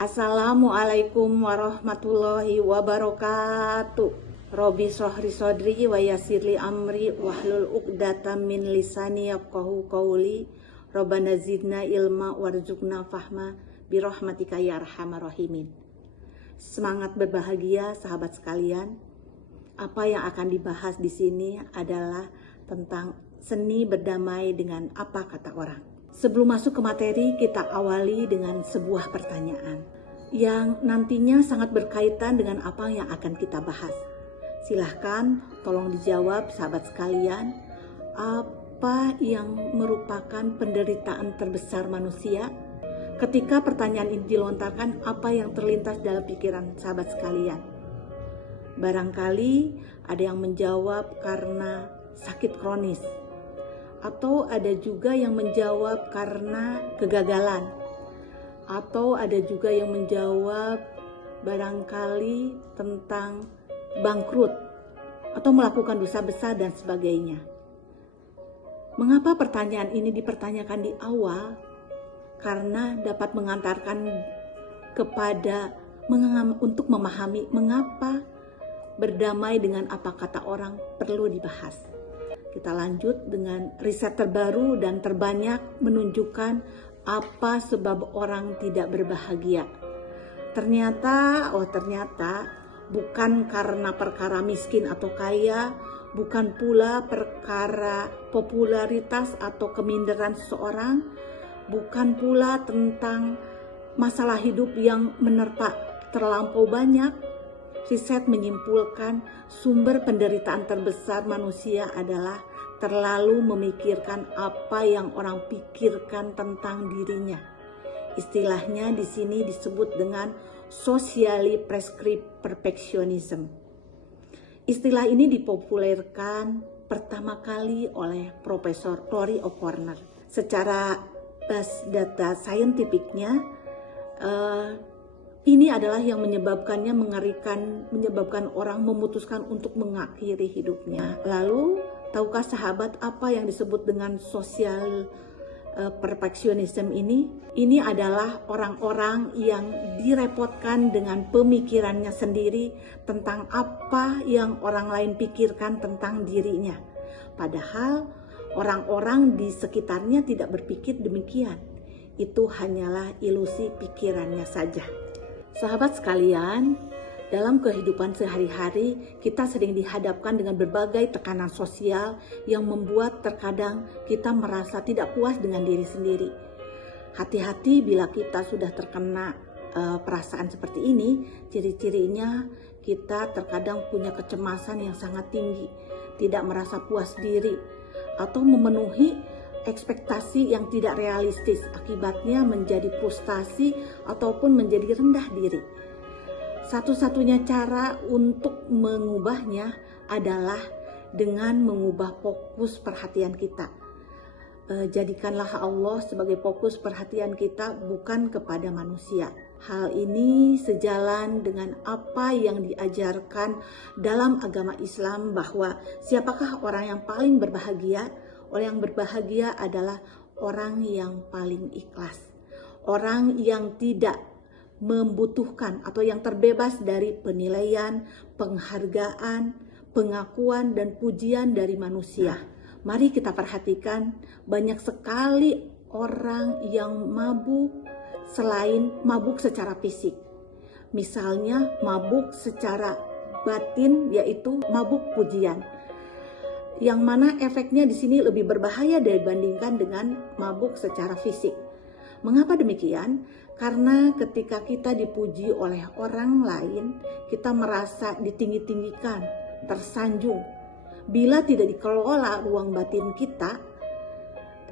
Assalamualaikum warahmatullahi wabarakatuh. Robi sohri sodri wa yasirli amri wahlul uqdatam min lisani yafqahu qawli. Rabbana zidna ilma warzuqna fahma birahmatika ya arhamar rahimin. Semangat berbahagia sahabat sekalian. Apa yang akan dibahas di sini adalah tentang seni berdamai dengan apa kata orang. Sebelum masuk ke materi, kita awali dengan sebuah pertanyaan yang nantinya sangat berkaitan dengan apa yang akan kita bahas. Silahkan tolong dijawab sahabat sekalian, apa yang merupakan penderitaan terbesar manusia? Ketika pertanyaan ini dilontarkan, apa yang terlintas dalam pikiran sahabat sekalian? Barangkali ada yang menjawab karena sakit kronis, atau ada juga yang menjawab karena kegagalan, atau ada juga yang menjawab barangkali tentang bangkrut atau melakukan dosa besar dan sebagainya. Mengapa pertanyaan ini dipertanyakan di awal? Karena dapat mengantarkan kepada untuk memahami mengapa berdamai dengan apa kata orang perlu dibahas. Kita lanjut dengan riset terbaru dan terbanyak menunjukkan apa sebab orang tidak berbahagia. Ternyata bukan karena perkara miskin atau kaya, bukan pula perkara popularitas atau keminderan seseorang, bukan pula tentang masalah hidup yang menerpa terlampau banyak. Riset menyimpulkan sumber penderitaan terbesar manusia adalah terlalu memikirkan apa yang orang pikirkan tentang dirinya. Istilahnya di sini disebut dengan socially prescribed perfectionism. Istilah ini dipopulerkan pertama kali oleh Profesor Cory O'Connor. Secara base data saintifiknya, ini adalah yang menyebabkan orang memutuskan untuk mengakhiri hidupnya. Lalu, tahukah sahabat apa yang disebut dengan social perfectionism ini? Ini adalah orang-orang yang direpotkan dengan pemikirannya sendiri tentang apa yang orang lain pikirkan tentang dirinya. Padahal orang-orang di sekitarnya tidak berpikir demikian. Itu hanyalah ilusi pikirannya saja. Sahabat sekalian, dalam kehidupan sehari-hari kita sering dihadapkan dengan berbagai tekanan sosial yang membuat terkadang kita merasa tidak puas dengan diri sendiri. Hati-hati bila kita sudah terkena perasaan seperti ini. Ciri-cirinya kita terkadang punya kecemasan yang sangat tinggi, tidak merasa puas diri, atau memenuhi ekspektasi yang tidak realistis, akibatnya menjadi frustasi ataupun menjadi rendah diri. Satu-satunya cara untuk mengubahnya adalah dengan mengubah fokus perhatian kita. Jadikanlah Allah sebagai fokus perhatian kita, bukan kepada manusia. Hal ini sejalan dengan apa yang diajarkan dalam agama Islam, bahwa siapakah orang yang paling berbahagia? Orang yang berbahagia adalah orang yang paling ikhlas, orang yang tidak membutuhkan atau yang terbebas dari penilaian, penghargaan, pengakuan, dan pujian dari manusia. Mari kita perhatikan, banyak sekali orang yang mabuk selain mabuk secara fisik. Misalnya mabuk secara batin, yaitu mabuk pujian. Yang mana efeknya di sini lebih berbahaya dibandingkan dengan mabuk secara fisik. Mengapa demikian? Karena ketika kita dipuji oleh orang lain, kita merasa ditinggi-tinggikan, tersanjung. Bila tidak dikelola ruang batin kita,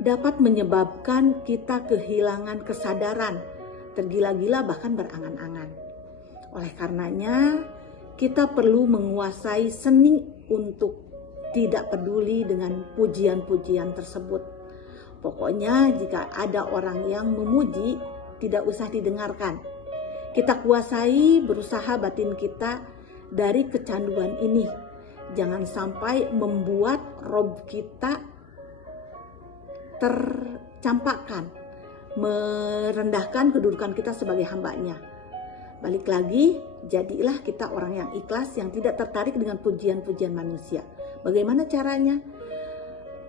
dapat menyebabkan kita kehilangan kesadaran, tergila-gila bahkan berangan-angan. Oleh karenanya, kita perlu menguasai seni untuk tidak peduli dengan pujian-pujian tersebut. Pokoknya jika ada orang yang memuji, tidak usah didengarkan. Kita kuasai berusaha batin kita dari kecanduan ini. Jangan sampai membuat Rob kita tercampakkan, merendahkan kedudukan kita sebagai hambanya. Balik lagi, jadilah kita orang yang ikhlas, yang tidak tertarik dengan pujian-pujian manusia. Bagaimana caranya?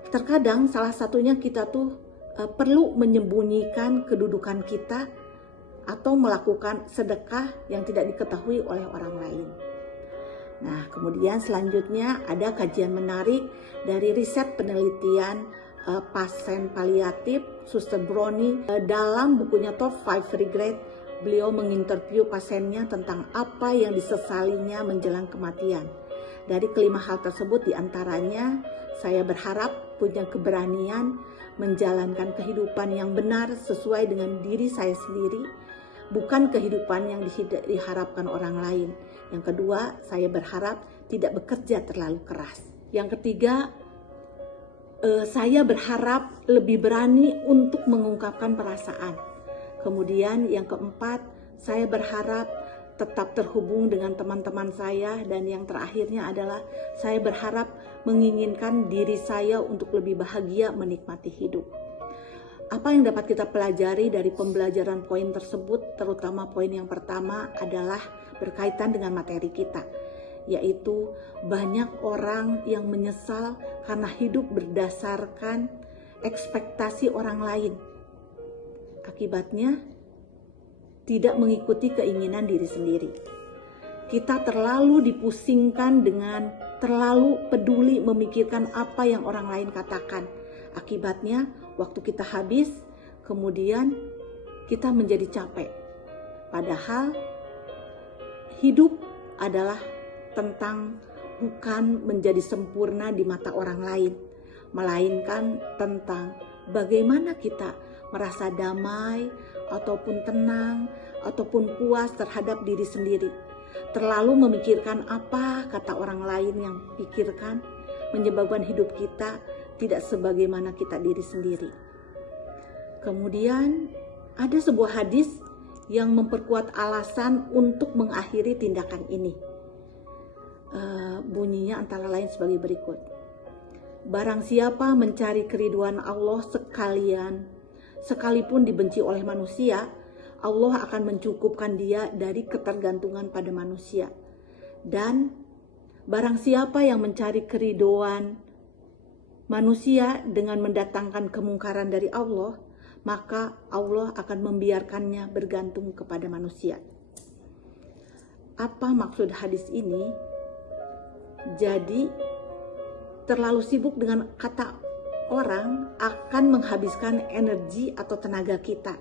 Terkadang salah satunya kita tuh perlu menyembunyikan kedudukan kita atau melakukan sedekah yang tidak diketahui oleh orang lain. Nah, kemudian selanjutnya ada kajian menarik dari riset penelitian pasien paliatif Suster Brownie. Dalam bukunya Top 5 Regret, beliau menginterview pasiennya tentang apa yang disesalinya menjelang kematian. Dari kelima hal tersebut diantaranya, saya berharap punya keberanian menjalankan kehidupan yang benar sesuai dengan diri saya sendiri, bukan kehidupan yang diharapkan orang lain. Yang kedua, saya berharap tidak bekerja terlalu keras. Yang ketiga, saya berharap lebih berani untuk mengungkapkan perasaan. Kemudian yang keempat, saya berharap tetap terhubung dengan teman-teman saya. Dan yang terakhirnya adalah saya berharap menginginkan diri saya untuk lebih bahagia menikmati hidup. Apa yang dapat kita pelajari dari pembelajaran poin tersebut, terutama poin yang pertama adalah berkaitan dengan materi kita, yaitu banyak orang yang menyesal karena hidup berdasarkan ekspektasi orang lain. Akibatnya, tidak mengikuti keinginan diri sendiri. Kita terlalu dipusingkan dengan terlalu peduli memikirkan apa yang orang lain katakan. Akibatnya, waktu kita habis, kemudian kita menjadi capek. Padahal hidup adalah tentang bukan menjadi sempurna di mata orang lain, melainkan tentang bagaimana kita merasa damai ataupun tenang ataupun puas terhadap diri sendiri. Terlalu memikirkan apa kata orang lain yang pikirkan menyebabkan hidup kita tidak sebagaimana kita diri sendiri. Kemudian ada sebuah hadis yang memperkuat alasan untuk mengakhiri tindakan ini. Bunyinya antara lain sebagai berikut. Barang siapa mencari keriduan Allah sekalipun dibenci oleh manusia, Allah akan mencukupkan dia dari ketergantungan pada manusia. Dan barang siapa yang mencari keriduan manusia dengan mendatangkan kemungkaran dari Allah, maka Allah akan membiarkannya bergantung kepada manusia. Apa maksud hadis ini? Jadi, terlalu sibuk dengan kata orang akan menghabiskan energi atau tenaga kita.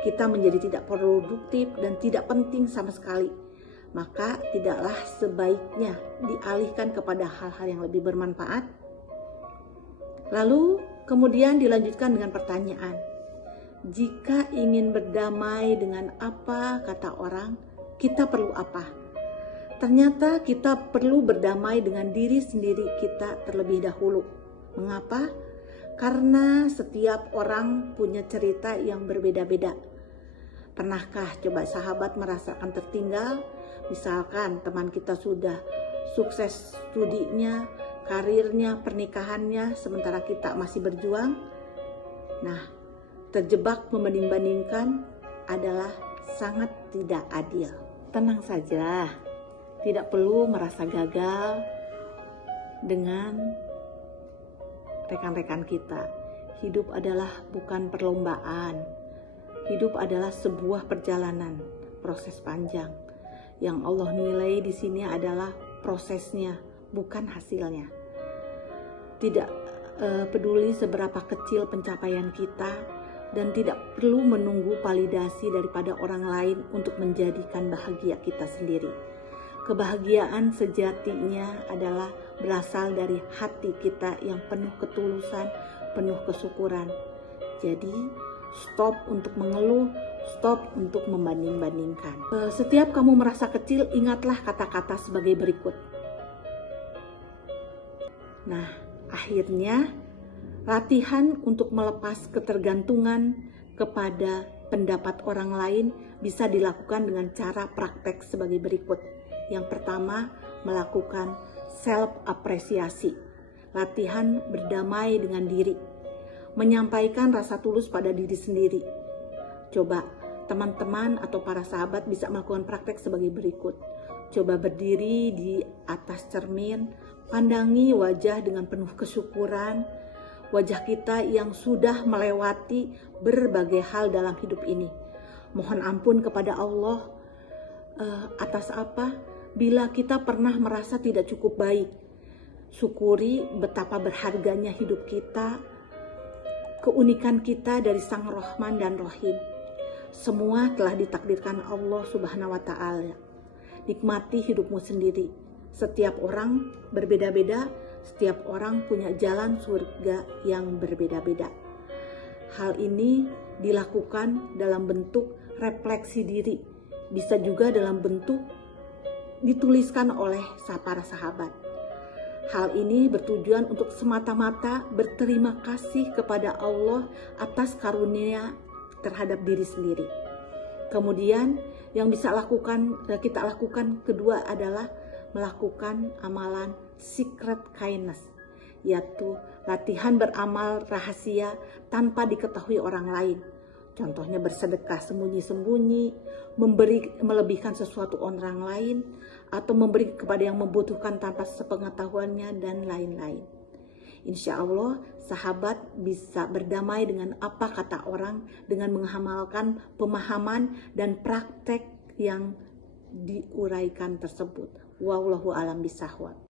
Kita menjadi tidak produktif dan tidak penting sama sekali. Maka tidaklah sebaiknya dialihkan kepada hal-hal yang lebih bermanfaat. Lalu kemudian dilanjutkan dengan pertanyaan. Jika ingin berdamai dengan apa kata orang, kita perlu apa? Ternyata kita perlu berdamai dengan diri sendiri kita terlebih dahulu. Mengapa? Karena setiap orang punya cerita yang berbeda-beda. Pernahkah coba sahabat merasakan tertinggal? Misalkan teman kita sudah sukses studinya, karirnya, pernikahannya, sementara kita masih berjuang. Nah, terjebak membanding-bandingkan adalah sangat tidak adil. Tenang saja, tidak perlu merasa gagal dengan rekan-rekan kita. Hidup adalah bukan perlombaan. Hidup adalah sebuah perjalanan, proses panjang. Yang Allah nilai di sini adalah prosesnya, bukan hasilnya. Tidak peduli seberapa kecil pencapaian kita dan tidak perlu menunggu validasi daripada orang lain untuk menjadikan bahagia kita sendiri. Kebahagiaan sejatinya adalah berasal dari hati kita yang penuh ketulusan, penuh kesyukuran. Jadi, stop untuk mengeluh, stop untuk membanding-bandingkan. Setiap kamu merasa kecil, ingatlah kata-kata sebagai berikut. Nah, akhirnya latihan untuk melepas ketergantungan kepada pendapat orang lain bisa dilakukan dengan cara praktek sebagai berikut. Yang pertama, melakukan self-apresiasi, latihan berdamai dengan diri, menyampaikan rasa tulus pada diri sendiri. Coba Teman-teman atau para sahabat bisa melakukan praktek sebagai berikut. Coba berdiri di atas cermin, pandangi wajah dengan penuh kesyukuran, wajah kita yang sudah melewati berbagai hal dalam hidup ini. Mohon ampun kepada Allah atas apa? Bila kita pernah merasa tidak cukup baik, syukuri betapa berharganya hidup kita, keunikan kita dari Sang Rahman dan Rahim. Semua telah ditakdirkan Allah Subhanahu wa Ta'ala. Nikmati hidupmu sendiri. Setiap orang berbeda-beda, setiap orang punya jalan surga yang berbeda-beda. Hal ini dilakukan dalam bentuk refleksi diri, bisa juga dalam bentuk dituliskan oleh para sahabat. Hal ini bertujuan untuk semata-mata berterima kasih kepada Allah atas karunia terhadap diri sendiri. Kemudian yang bisa kita lakukan kedua adalah melakukan amalan secret kindness, yaitu latihan beramal rahasia tanpa diketahui orang lain. Contohnya bersedekah sembunyi-sembunyi, melebihkan sesuatu orang lain, atau memberi kepada yang membutuhkan tanpa sepengetahuannya, dan lain-lain. Insya Allah, sahabat bisa berdamai dengan apa kata orang dengan mengamalkan pemahaman dan praktek yang diuraikan tersebut. Wallahu a'lam bishawab.